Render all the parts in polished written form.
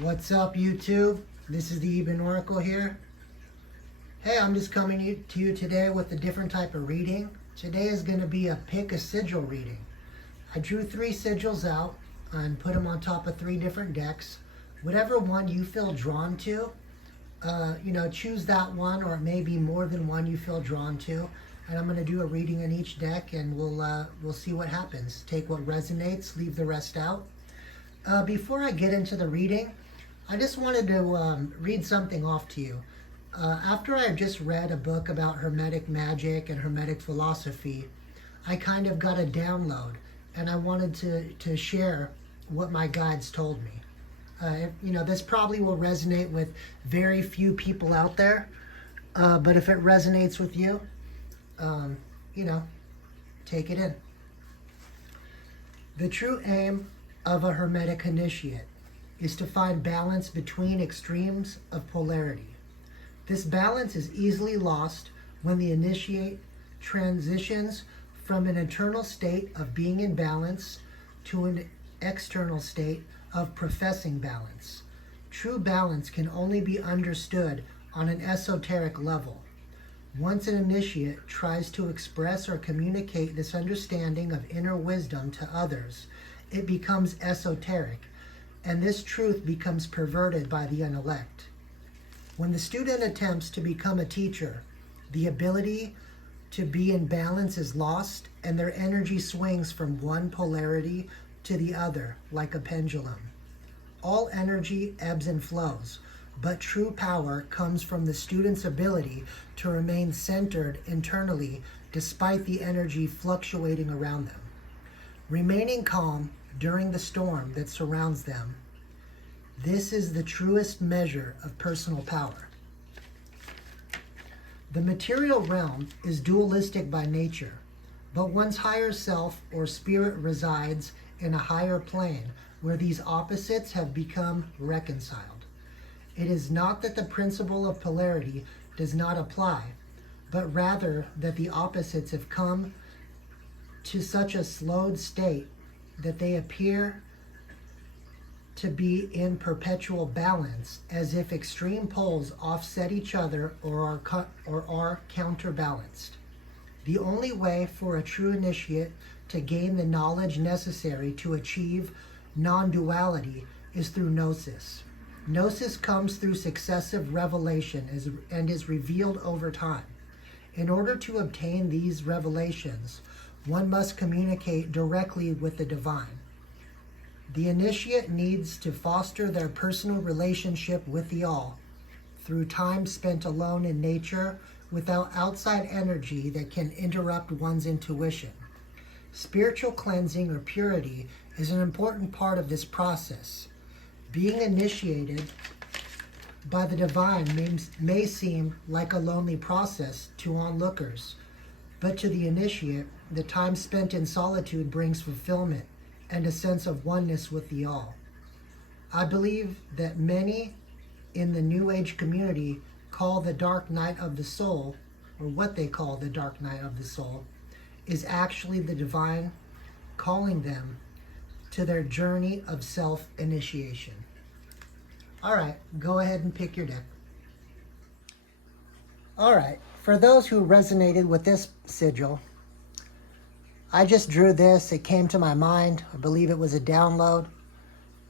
What's up, YouTube? This is the Eben Oracle here. Hey, I'm just coming to you today with a different type of reading. Today is going to be a pick a sigil reading. I drew 3 sigils out and put them on top of 3 different decks. Whatever one you feel drawn to, choose that one, or it may be more than one you feel drawn to. And I'm going to do a reading on each deck, and we'll see what happens. Take what resonates, leave the rest out. Before I get into the reading, I just wanted to read something off to you. After I just read a book about Hermetic magic and Hermetic philosophy, I kind of got a download, and I wanted to share what my guides told me. This probably will resonate with very few people out there, but if it resonates with you, take it in. The true aim of a Hermetic initiate is to find balance between extremes of polarity. This balance is easily lost when the initiate transitions from an internal state of being in balance to an external state of professing balance. True balance can only be understood on an esoteric level. Once an initiate tries to express or communicate this understanding of inner wisdom to others, it becomes esoteric, and this truth becomes perverted by the unelect. When the student attempts to become a teacher, the ability to be in balance is lost, and their energy swings from one polarity to the other like a pendulum. All energy ebbs and flows, but true power comes from the student's ability to remain centered internally despite the energy fluctuating around them. Remaining calm during the storm that surrounds them, this is the truest measure of personal power. The material realm is dualistic by nature, but one's higher self or spirit resides in a higher plane where these opposites have become reconciled. It is not that the principle of polarity does not apply, but rather that the opposites have come to such a slowed state that they appear to be in perpetual balance, as if extreme poles offset each other or are counterbalanced. The only way for a true initiate to gain the knowledge necessary to achieve non-duality is through gnosis. Gnosis comes through successive revelation and is revealed over time. In order to obtain these revelations, one must communicate directly with the divine. The initiate needs to foster their personal relationship with the All through time spent alone in nature without outside energy that can interrupt one's intuition. Spiritual cleansing or purity is an important part of this process. Being initiated by the divine may seem like a lonely process to onlookers, but to the initiate, the time spent in solitude brings fulfillment and a sense of oneness with the All. I believe that many in the New Age community call the dark night of the soul, or what they call the dark night of the soul, is actually the divine calling them to their journey of self-initiation. All right, go ahead and pick your deck. All right, for those who resonated with this sigil, I just drew this. It came to my mind. I believe it was a download.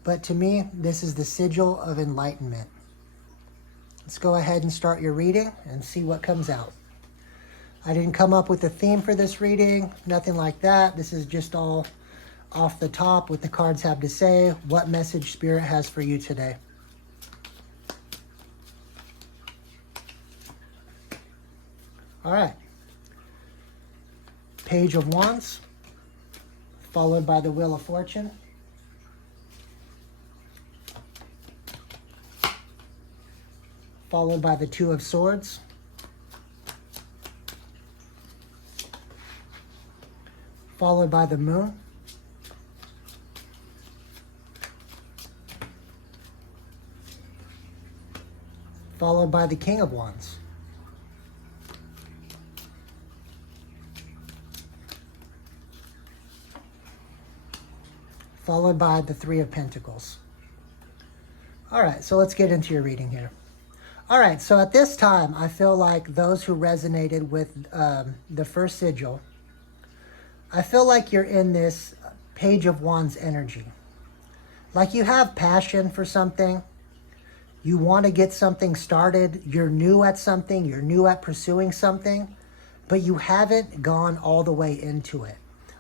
But to me, this is the sigil of enlightenment. Let's go ahead and start your reading and see what comes out. I didn't come up with a theme for this reading, nothing like that. This is just all off the top, what the cards have to say, what message Spirit has for you today. All right. Page of Wands, followed by the Wheel of Fortune. Followed by the Two of Swords. Followed by the Moon. Followed by the King of Wands. Followed by the Three of Pentacles. All right, so let's get into your reading here. All right, so at this time, I feel like those who resonated with the first sigil, I feel like you're in this Page of Wands energy. Like you have passion for something. You want to get something started. You're new at something. You're new at pursuing something, but you haven't gone all the way into it.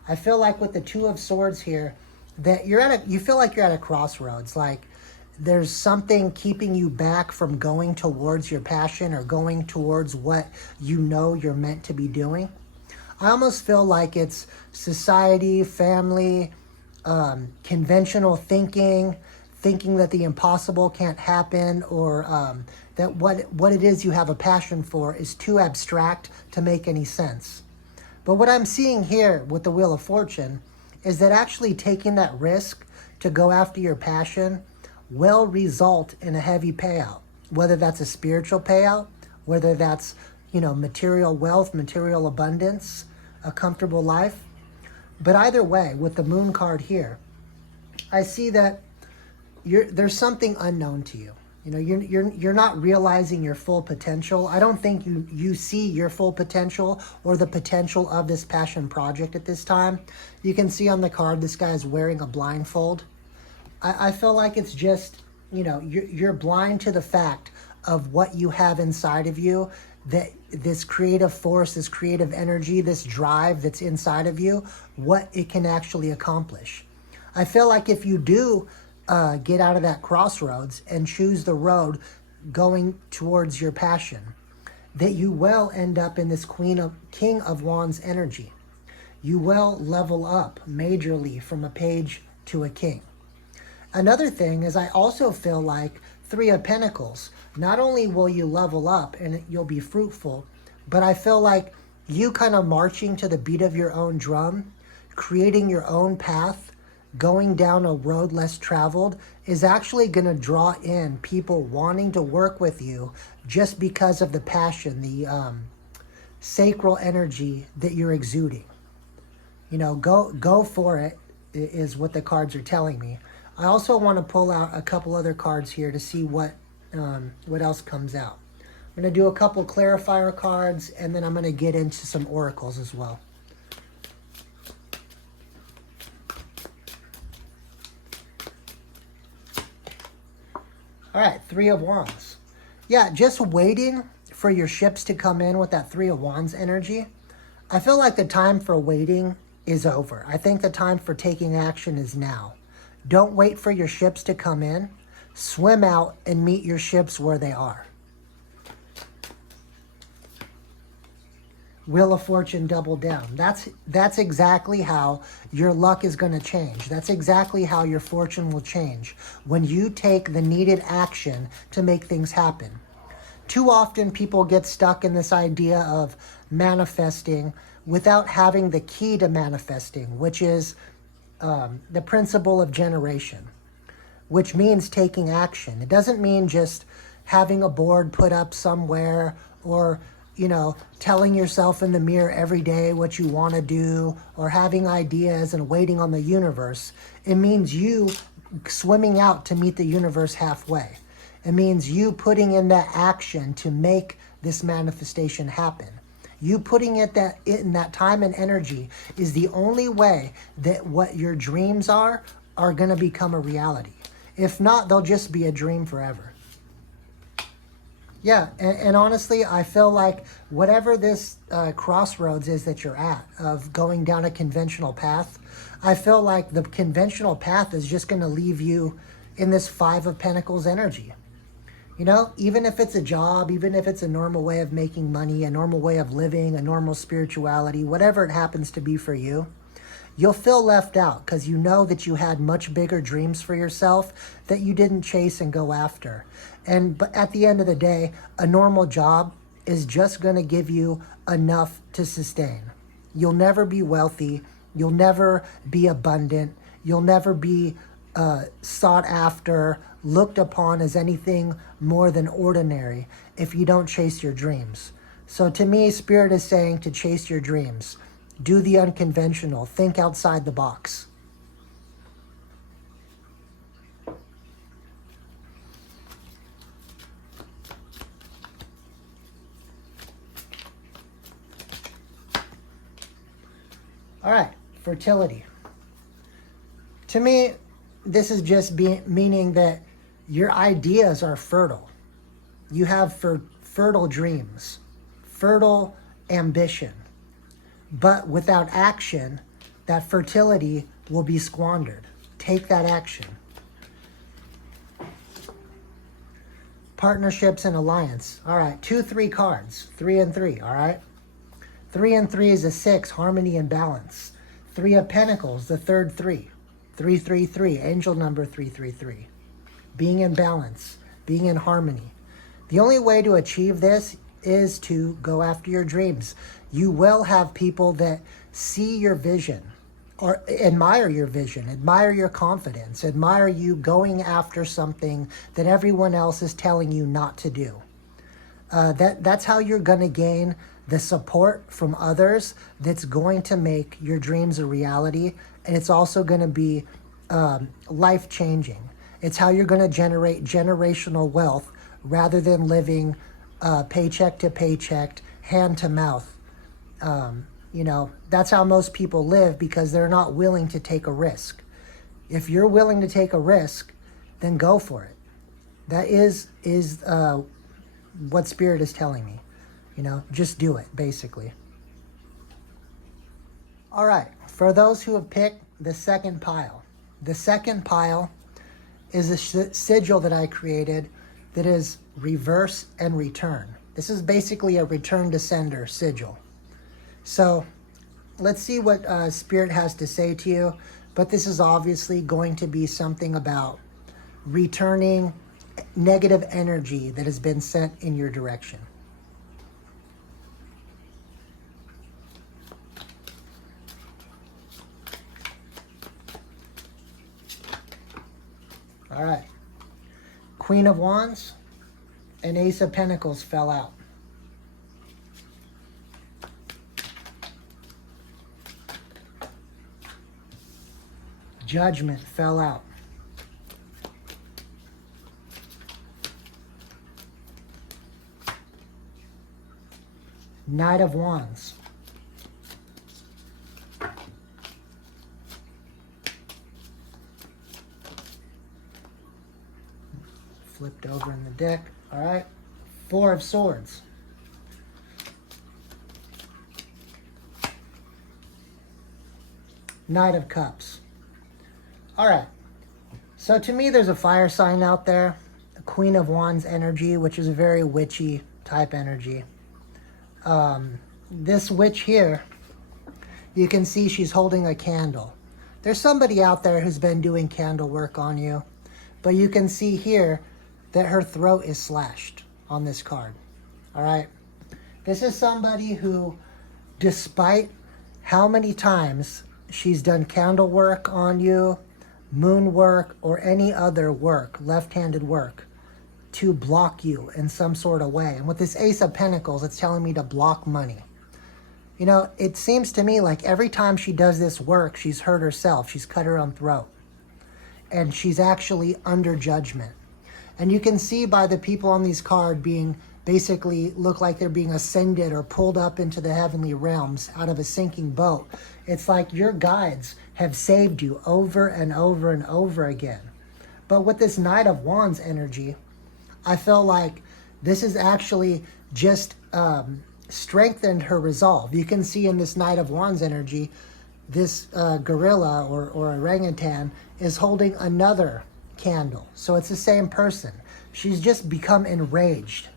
I feel like with the Two of Swords here, that you feel like you're at a crossroads. Like there's something keeping you back from going towards your passion or going towards what you know you're meant to be doing. I almost feel like it's society, family, conventional thinking that the impossible can't happen, or that what it is you have a passion for is too abstract to make any sense. But what I'm seeing here with the Wheel of Fortune is that actually taking that risk to go after your passion will result in a heavy payout, whether that's a spiritual payout, whether that's, material wealth, material abundance, a comfortable life. But either way, with the Moon card here, I see that there's something unknown to you. You're not realizing your full potential. I don't think you see your full potential or the potential of this passion project at this time. You can see on the card this guy is wearing a blindfold. I feel like it's just, you're blind to the fact of what you have inside of you, that this creative force, this creative energy, this drive that's inside of you, what it can actually accomplish. I feel like if you do get out of that crossroads and choose the road going towards your passion, that you will end up in this King of Wands energy. You will level up majorly from a page to a king. Another thing is I also feel like Three of Pentacles. Not only will you level up and you'll be fruitful, but I feel like you kind of marching to the beat of your own drum, creating your own path, going down a road less traveled is actually going to draw in people wanting to work with you just because of the passion, the sacral energy that you're exuding. Go for it is what the cards are telling me. I also want to pull out a couple other cards here to see what else comes out. I'm going to do a couple clarifier cards, and then I'm going to get into some oracles as well. All right, Three of Wands. Yeah, just waiting for your ships to come in with that Three of Wands energy. I feel like the time for waiting is over. I think the time for taking action is now. Don't wait for your ships to come in. Swim out and meet your ships where they are. Wheel of Fortune double down. That's exactly how your luck is going to change. That's exactly how your fortune will change when you take the needed action to make things happen. Too often people get stuck in this idea of manifesting without having the key to manifesting, which is the principle of generation, which means taking action. It doesn't mean just having a board put up somewhere or telling yourself in the mirror every day what you want to do or having ideas and waiting on the universe. It means you swimming out to meet the universe halfway. It means you putting in that action to make this manifestation happen. You putting it in that time and energy is the only way that what your dreams are going to become a reality. If not, they'll just be a dream forever. Yeah, and honestly, I feel like whatever this crossroads is that you're at, of going down a conventional path, I feel like the conventional path is just going to leave you in this Five of Pentacles energy. Even if it's a job, even if it's a normal way of making money, a normal way of living, a normal spirituality, whatever it happens to be for you, you'll feel left out because you know that you had much bigger dreams for yourself that you didn't chase and go after. But at the end of the day, a normal job is just going to give you enough to sustain. You'll never be wealthy. You'll never be abundant. You'll never be sought after, looked upon as anything more than ordinary if you don't chase your dreams. So to me, Spirit is saying to chase your dreams. Do the unconventional. Think outside the box. All right, fertility. To me, this is just meaning that your ideas are fertile. You have fertile dreams, fertile ambition. But without action, that fertility will be squandered. Take that action. Partnerships and alliance. All right, 2, 3 cards. 3 and 3, all right? 3 and 3 is a 6, harmony and balance. 3 of Pentacles, the third 3. 333, angel number 333. Being in balance, being in harmony. The only way to achieve this is to go after your dreams. You will have people that see your vision or admire your vision, admire your confidence, admire you going after something that everyone else is telling you not to do. That's how you're going to gain the support from others that's going to make your dreams a reality. And it's also going to be life-changing. It's how you're going to generate generational wealth rather than living paycheck to paycheck, hand to mouth. That's how most people live because they're not willing to take a risk. If you're willing to take a risk, then go for it. That is what Spirit is telling me. Just do it, basically. All right, for those who have picked the second pile. The second pile is a sigil that I created that is reverse and return. This is basically a return to sender sigil. So let's see what Spirit has to say to you. But this is obviously going to be something about returning negative energy that has been sent in your direction. All right. Queen of Wands and Ace of Pentacles fell out. Judgment fell out. Knight of Wands. Flipped over in the deck. All right. 4 of Swords. Knight of Cups. All right. So to me, there's a fire sign out there. A Queen of Wands energy, which is a very witchy type energy. This witch here, you can see she's holding a candle. There's somebody out there who's been doing candle work on you. But you can see here that her throat is slashed on this card. All right. This is somebody who, despite how many times she's done candle work on you, moon work, or any other work, left-handed work, to block you in some sort of way. And with this Ace of Pentacles, it's telling me to block money. It seems to me like every time she does this work, she's hurt herself. She's cut her own throat. And she's actually under judgment. And you can see by the people on these cards being basically look like they're being ascended or pulled up into the heavenly realms out of a sinking boat. It's like your guides have saved you over and over and over again. But with this Knight of Wands energy, I feel like this has actually just strengthened her resolve. You can see in this Knight of Wands energy, this gorilla or orangutan is holding another candle. So it's the same person. She's just become enraged.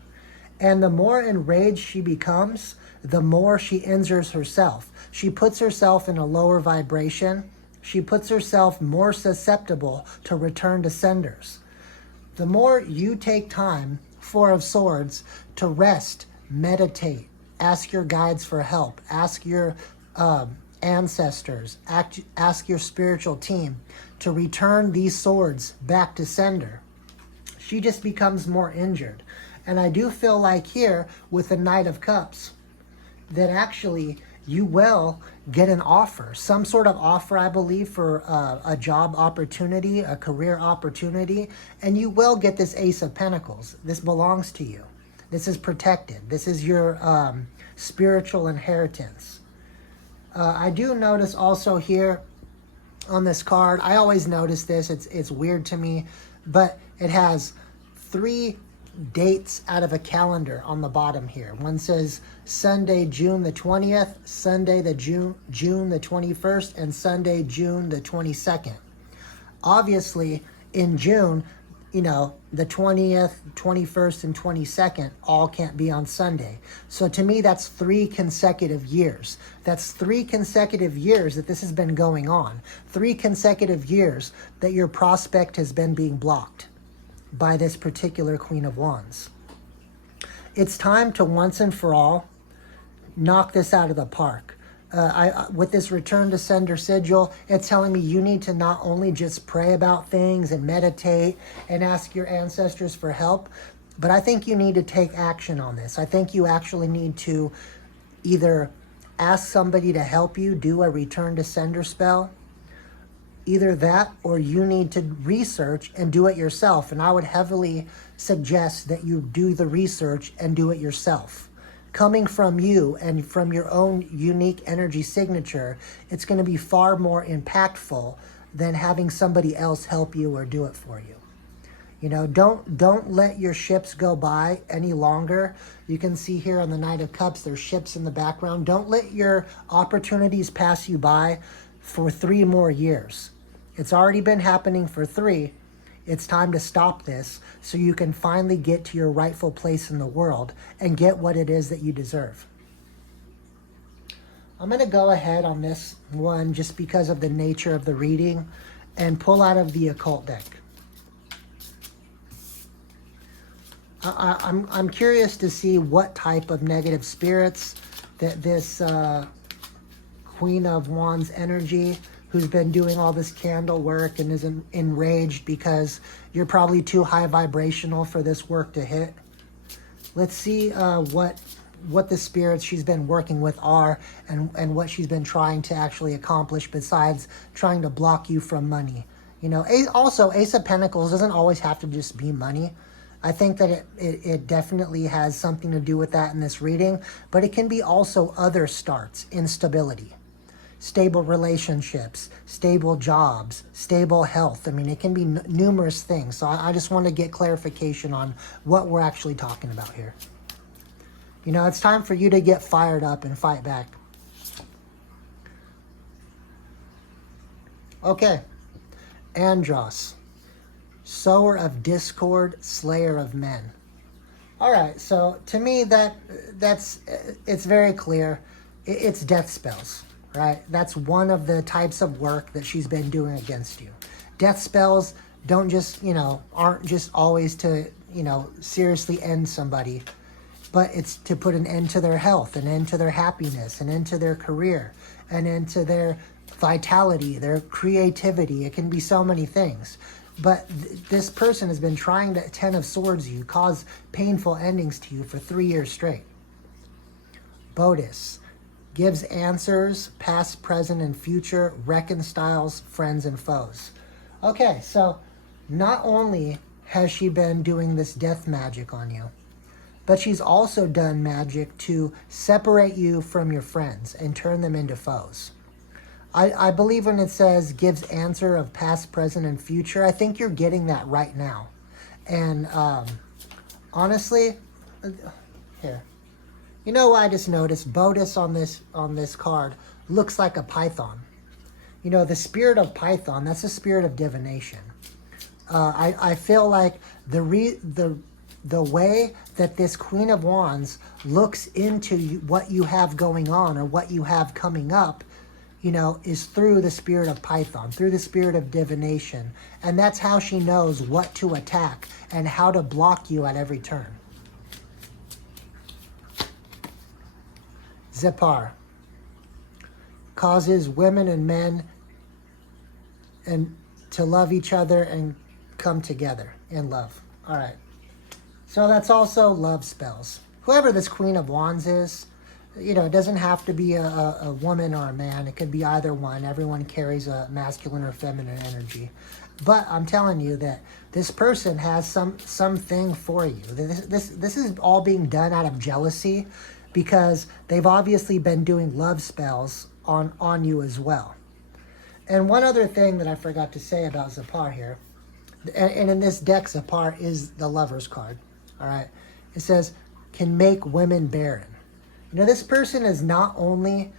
And the more enraged she becomes, the more she injures herself. She puts herself in a lower vibration. She puts herself more susceptible to return to senders. The more you take time, 4 of Swords, to rest, meditate, ask your guides for help, ask your ancestors, ask your spiritual team to return these swords back to sender, she just becomes more injured. And I do feel like here with the Knight of Cups that actually you will get an offer, some sort of offer, I believe, for a job opportunity, a career opportunity, and you will get this Ace of Pentacles. This belongs to you. This is protected. This is your spiritual inheritance. I do notice also here on this card, I always notice this, it's weird to me, but it has 3 dates out of a calendar on the bottom here. One says Sunday, June the 20th, Sunday the June the 21st, and Sunday, June the 22nd. Obviously, in June, you know, the 20th, 21st, and 22nd all can't be on Sunday. So to me, that's 3 consecutive years. That's 3 consecutive years that this has been going on. 3 consecutive years that your prospect has been being blocked by this particular Queen of Wands. It's time to once and for all knock this out of the park. With this return to sender sigil, it's telling me you need to not only just pray about things and meditate and ask your ancestors for help, but I think you need to take action on this. I think you actually need to either ask somebody to help you do a return to sender spell, either that, or you need to research and do it yourself. And I would heavily suggest that you do the research and do it yourself. Coming from you and from your own unique energy signature, it's going to be far more impactful than having somebody else help you or do it for you. You know, don't let your ships go by any longer. You can see here on the Knight of Cups, there's ships in the background. Don't let your opportunities pass you by for 3 more years. It's already been happening for 3. It's time to stop this so you can finally get to your rightful place in the world and get what it is that you deserve. I'm going to go ahead on this one just because of the nature of the reading and pull out of the occult deck. I'm curious to see what type of negative spirits that this Queen of Wands energy, who's been doing all this candle work and is enraged because you're probably too high vibrational for this work to hit. Let's see what the spirits she's been working with are and what she's been trying to actually accomplish besides trying to block you from money. You know, also Ace of Pentacles doesn't always have to just be money. I think that it definitely has something to do with that in this reading, but it can be also other starts, instability. Stable relationships, stable jobs, stable health. I mean, it can be numerous things. So I just want to get clarification on what we're actually talking about here. You know, it's time for you to get fired up and fight back. Okay. Andros, sower of discord, slayer of men. All right, so to me it's very clear. It's death spells. Right? That's one of the types of work that she's been doing against you. Death spells don't just, you know, aren't just always to, you know, seriously end somebody, but it's to put an end to their health, an end to their happiness, an end to their career, an end to their vitality, their creativity. It can be so many things. But this person has been trying to 10 of Swords you, cause painful endings to you for 3 years straight. Bodis gives answers, past, present, and future, reconciles friends and foes. Okay, so not only has she been doing this death magic on you, but she's also done magic to separate you from your friends and turn them into foes. I believe when it says gives answer of past, present, and future, I think you're getting that right now. And honestly, here. You know, I just noticed Bodis on this card looks like a python. You know, the spirit of Python, that's the spirit of divination. I feel like the way that this Queen of Wands looks into what you have going on or what you have coming up, you know, is through the spirit of Python, through the spirit of divination. And that's how she knows what to attack and how to block you at every turn. Zepar causes women and men and to love each other and come together in love. All right. So that's also love spells. Whoever this Queen of Wands is, you know, it doesn't have to be a woman or a man. It could be either one. Everyone carries a masculine or feminine energy. But I'm telling you that this person has something for you. This is all being done out of jealousy, because they've obviously been doing love spells on you as well. And one other thing that I forgot to say about Zapar here, and in this deck, Zapar is the Lover's card. All right. It says, can make women barren. You know, this person has not only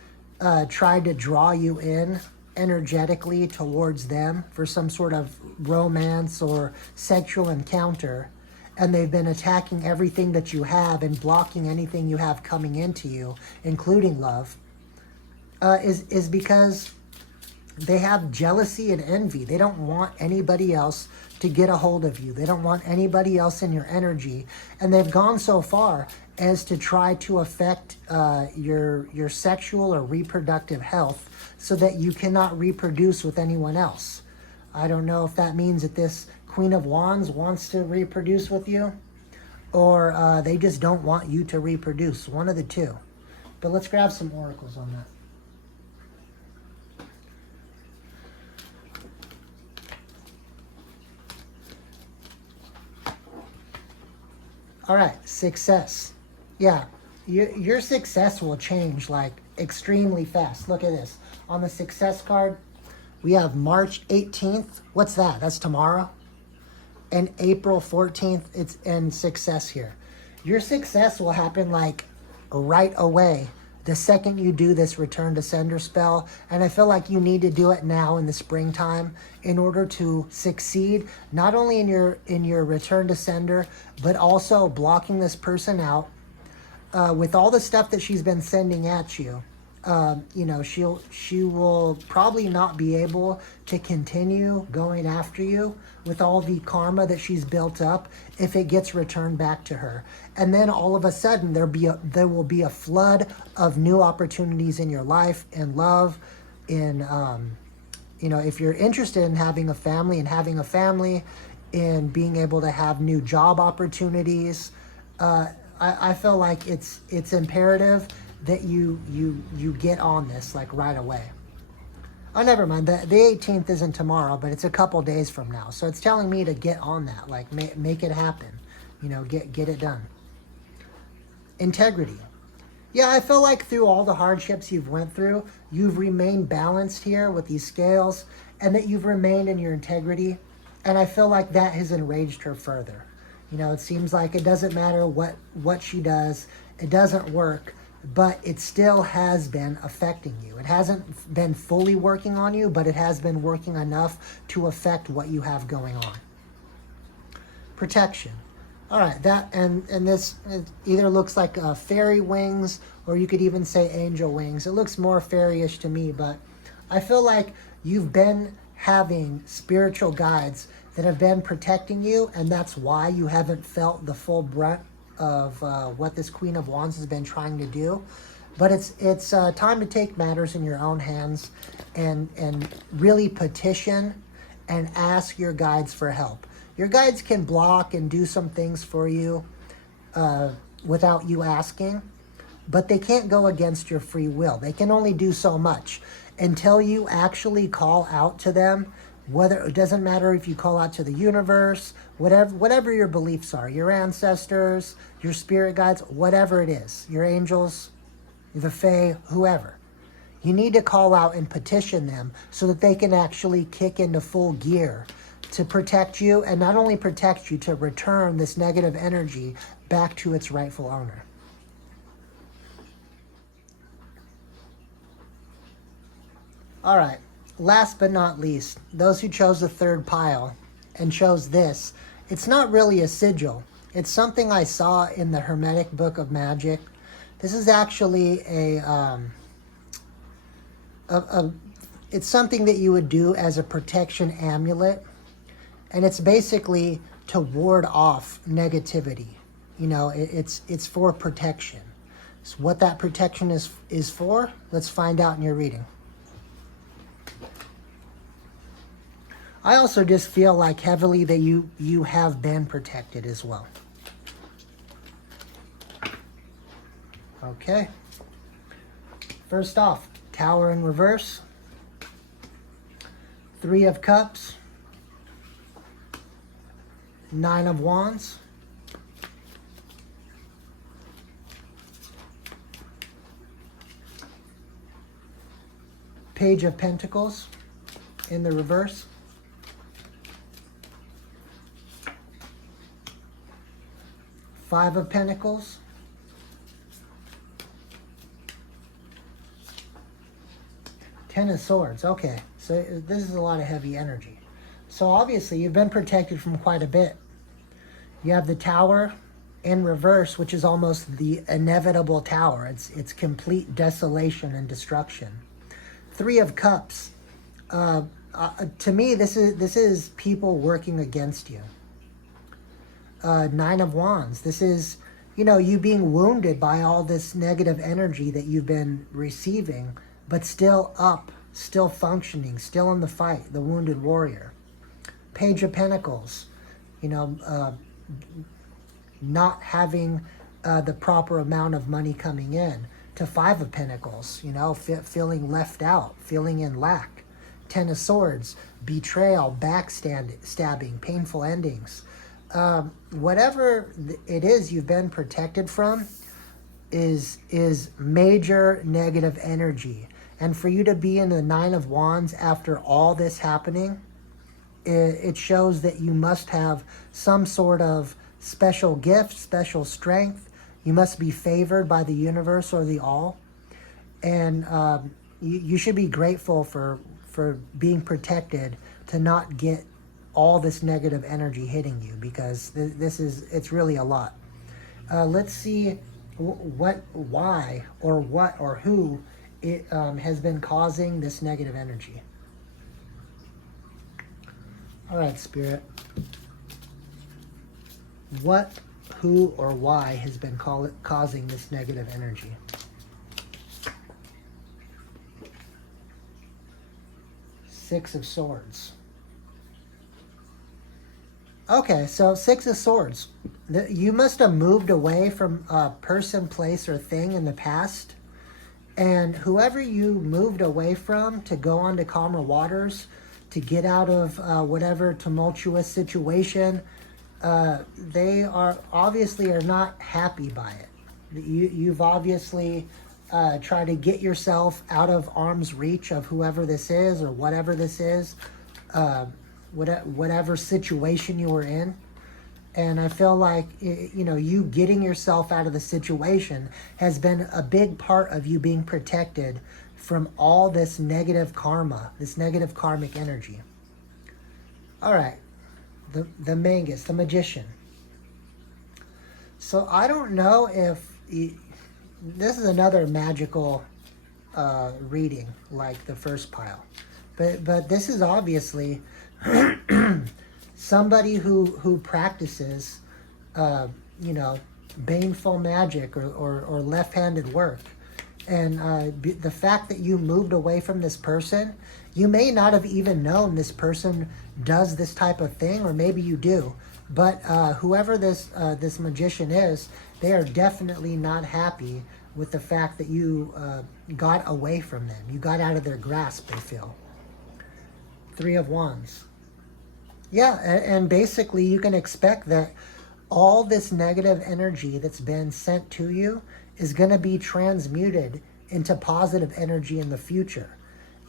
tried to draw you in energetically towards them for some sort of romance or sexual encounter, and they've been attacking everything that you have and blocking anything you have coming into you, including love, is because they have jealousy and envy. They don't want anybody else to get a hold of you. They don't want anybody else in your energy. And they've gone so far as to try to affect your sexual or reproductive health so that you cannot reproduce with anyone else. I don't know if that means that this Queen of Wands wants to reproduce with you, or they just don't want you to reproduce. One of the two. But let's grab some oracles on that. All right, success. Yeah, your success will change like extremely fast. Look at this. On the success card, we have March 18th. What's that? That's tomorrow. And April 14th, it's in success here. Your success will happen like right away the second you do this return to sender spell. And I feel like you need to do it now in the springtime in order to succeed, not only in your return to sender, but also blocking this person out with all the stuff that she's been sending at you. You know, she will probably not be able to continue going after you with all the karma that she's built up if it gets returned back to her. And then all of a sudden there will be a flood of new opportunities in your life, in love, in you know, if you're interested in having a family, in being able to have new job opportunities. I feel like it's imperative that you get on this like right away. Oh, never mind. The 18th isn't tomorrow, but it's a couple days from now. So it's telling me to get on that, like make it happen. You know, get it done. Integrity. Yeah, I feel like through all the hardships you've went through, you've remained balanced here with these scales, and that you've remained in your integrity. And I feel like that has enraged her further. You know, it seems like it doesn't matter what she does, it doesn't work, but it still has been affecting you. It hasn't been fully working on you, but it has been working enough to affect what you have going on. Protection. All right, that and this either looks like fairy wings, or you could even say angel wings. It looks more fairy-ish to me, but I feel like you've been having spiritual guides that have been protecting you, and that's why you haven't felt the full brunt of what this Queen of Wands has been trying to do. But it's time to take matters in your own hands and really petition and ask your guides for help. Your guides can block and do some things for you without you asking, but they can't go against your free will. They can only do so much until you actually call out to them. Whether it doesn't matter if you call out to the universe, whatever your beliefs are, your ancestors, your spirit guides, whatever it is, your angels, the fae, whoever. You need to call out and petition them so that they can actually kick into full gear to protect you, and not only protect you, to return this negative energy back to its rightful owner. All right. Last but not least, those who chose the third pile and chose this, it's not really a sigil. It's something I saw in the Hermetic Book of Magic. This is actually it's something that you would do as a protection amulet, and it's basically to ward off negativity. You know, it's for protection. So what that protection is for, let's find out in your reading. I also just feel like heavily that you have been protected as well. Okay. First off, Tower in reverse. 3 of Cups. 9 of Wands. Page of Pentacles in the reverse. Five of Pentacles. Ten of Swords. Okay, so this is a lot of heavy energy. So obviously you've been protected from quite a bit. You have the Tower in reverse, which is almost the inevitable tower. It's complete desolation and destruction. Three of Cups. To me, this is people working against you. Nine of Wands. This is, you being wounded by all this negative energy that you've been receiving, but still up, still functioning, still in the fight, the wounded warrior. Page of Pentacles. Not having the proper amount of money coming in. To Five of Pentacles, feeling left out, feeling in lack. Ten of Swords, betrayal, backstabbing, painful endings. Whatever it is you've been protected from is major negative energy. And for you to be in the Nine of Wands after all this happening, it shows that you must have some sort of special gift, special strength. You must be favored by the universe or the all. And you should be grateful for being protected, to not get all this negative energy hitting you, because it's really a lot. Let's see why or what or who has been causing this negative energy. All right, Spirit. What, who, or why has been causing this negative energy? Six of Swords. Okay, so Six of Swords. You must have moved away from a person, place, or thing in the past. And whoever you moved away from to go on to calmer waters, to get out of whatever tumultuous situation, they are not happy by it. You've obviously tried to get yourself out of arm's reach of whoever this is or whatever this is, whatever situation you were in. And I feel like, you getting yourself out of the situation has been a big part of you being protected from all this negative karma, this negative karmic energy. All right. The Magus, the Magician. So I don't know if this is another magical reading like the first pile, but this is obviously somebody who practices, baneful magic or left-handed work. And the fact that you moved away from this person, you may not have even known this person does this type of thing, or maybe you do. But whoever this magician is, they are definitely not happy with the fact that you got away from them. You got out of their grasp, they feel. Three of Wands. Yeah, and basically you can expect that all this negative energy that's been sent to you is going to be transmuted into positive energy in the future.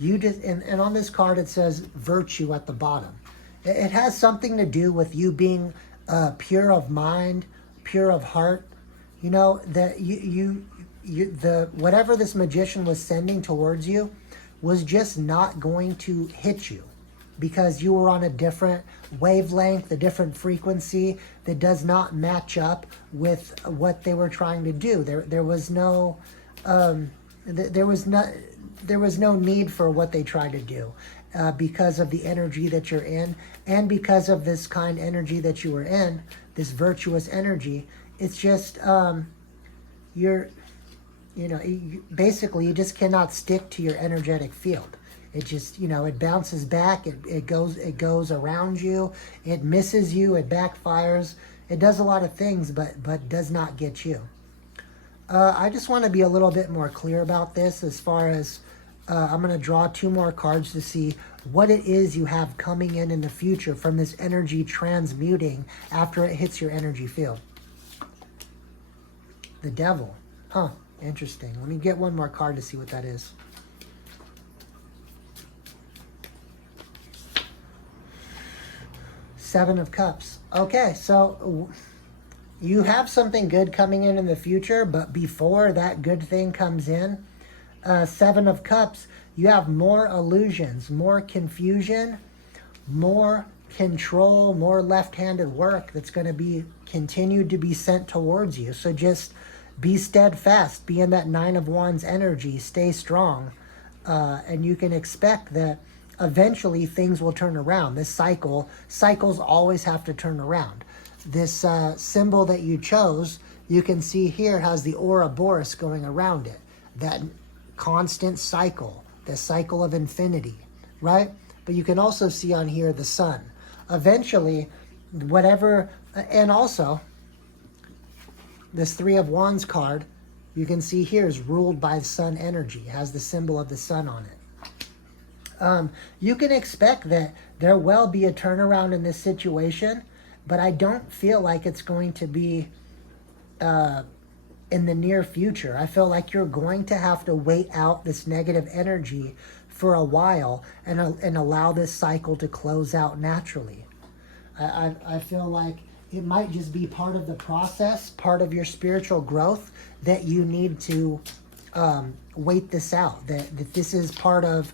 And on this card it says virtue at the bottom. It has something to do with you being pure of mind, pure of heart. That the whatever this magician was sending towards you was just not going to hit you, because you were on a different wavelength, a different frequency that does not match up with what they were trying to do. There was no need for what they tried to do, because of the energy that you're in, and because of this kind energy that you were in, this virtuous energy. It's just basically you just cannot stick to your energetic field. It just, it bounces back, it goes around you, it misses you, it backfires, it does a lot of things, but does not get you. I just want to be a little bit more clear about this as far as, I'm going to draw two more cards to see what it is you have coming in the future from this energy transmuting after it hits your energy field. The Devil. Huh, interesting. Let me get one more card to see what that is. Seven of Cups. Okay, so you have something good coming in the future, but before that good thing comes in, Seven of Cups, you have more illusions, more confusion, more control, more left-handed work that's going to be continued to be sent towards you. So just be steadfast, be in that Nine of Wands energy, stay strong, and you can expect that eventually things will turn around. This cycles always have to turn around. This symbol that you chose, you can see here, has the Ouroboros going around it. That constant cycle, the cycle of infinity, right? But you can also see on here the sun. Eventually, whatever, and also this Three of Wands card, you can see here, is ruled by sun energy, has the symbol of the sun on it. You can expect that there will be a turnaround in this situation, but I don't feel like it's going to be in the near future. I feel like you're going to have to wait out this negative energy for a while and allow this cycle to close out naturally. I feel like it might just be part of the process, part of your spiritual growth, that you need to wait this out, that this is part of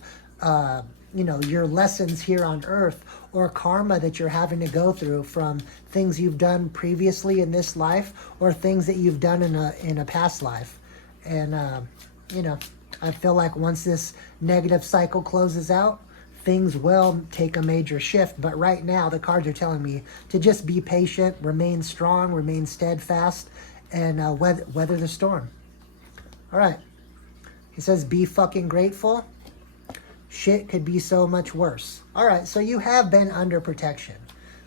your lessons here on earth, or karma that you're having to go through from things you've done previously in this life, or things that you've done in a past life. And I feel like once this negative cycle closes out, things will take a major shift. But right now, the cards are telling me to just be patient, remain strong, remain steadfast, and weather the storm. All right. He says, be fucking grateful. Shit could be so much worse. All right, so you have been under protection.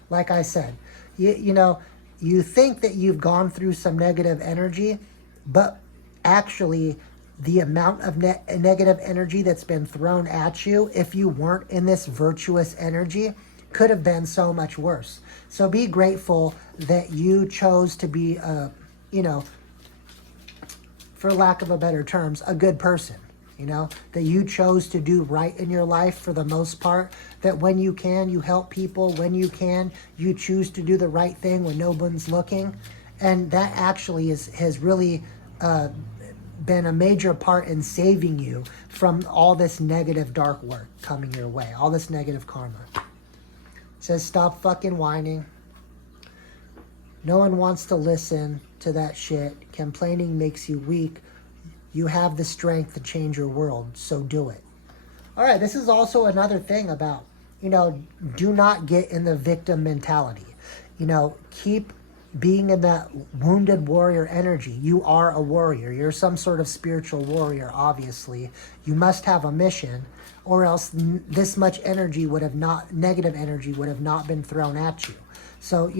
Like I said, you think that you've gone through some negative energy, but actually the amount of negative energy that's been thrown at you, if you weren't in this virtuous energy, could have been so much worse. So be grateful that you chose to be, for lack of a better terms, a good person. That you chose to do right in your life for the most part, that when you can, you help people. When you can, you choose to do the right thing when no one's looking. And that actually has really been a major part in saving you from all this negative dark work coming your way, all this negative karma. It says, stop fucking whining. No one wants to listen to that shit. Complaining makes you weak. You have the strength to change your world, so do it. All right, this is also another thing about, do not get in the victim mentality. Keep being in that wounded warrior energy. You are a warrior. You're some sort of spiritual warrior, obviously. You must have a mission, or else this much energy negative energy would have not been thrown at you. So,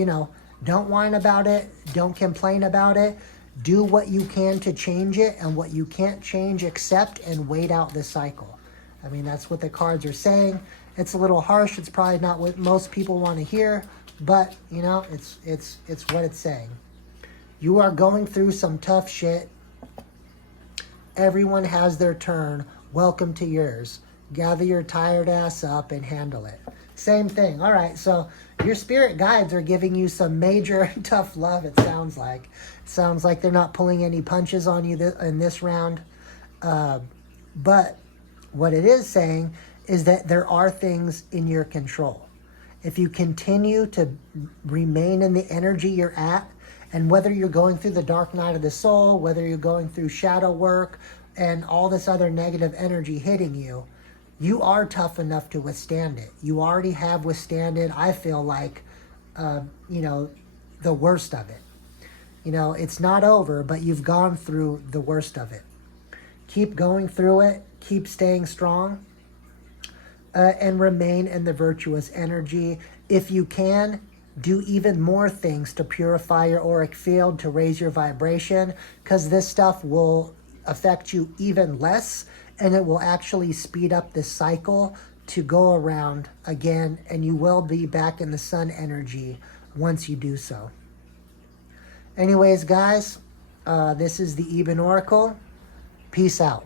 don't whine about it. Don't complain about it. Do what you can to change it, and what you can't change, accept and wait out this cycle. I mean, that's what the cards are saying. It's a little harsh. It's probably not what most people want to hear, but it's what it's saying. You are going through some tough shit. Everyone has their turn. Welcome to yours. Gather your tired ass up and handle it. Same thing. All right, so your spirit guides are giving you some major tough love, it sounds like. It sounds like they're not pulling any punches on you in this round. But what it is saying is that there are things in your control. If you continue to remain in the energy you're at, and whether you're going through the dark night of the soul, whether you're going through shadow work and all this other negative energy hitting you, you are tough enough to withstand it. You already have withstand it, I feel like, the worst of it. It's not over, but you've gone through the worst of it. Keep going through it. Keep staying strong. And remain in the virtuous energy. If you can, do even more things to purify your auric field, to raise your vibration, because this stuff will affect you even less, and it will actually speed up this cycle to go around again, and you will be back in the sun energy once you do so. Anyways, guys, this is the Eben Oracle. Peace out.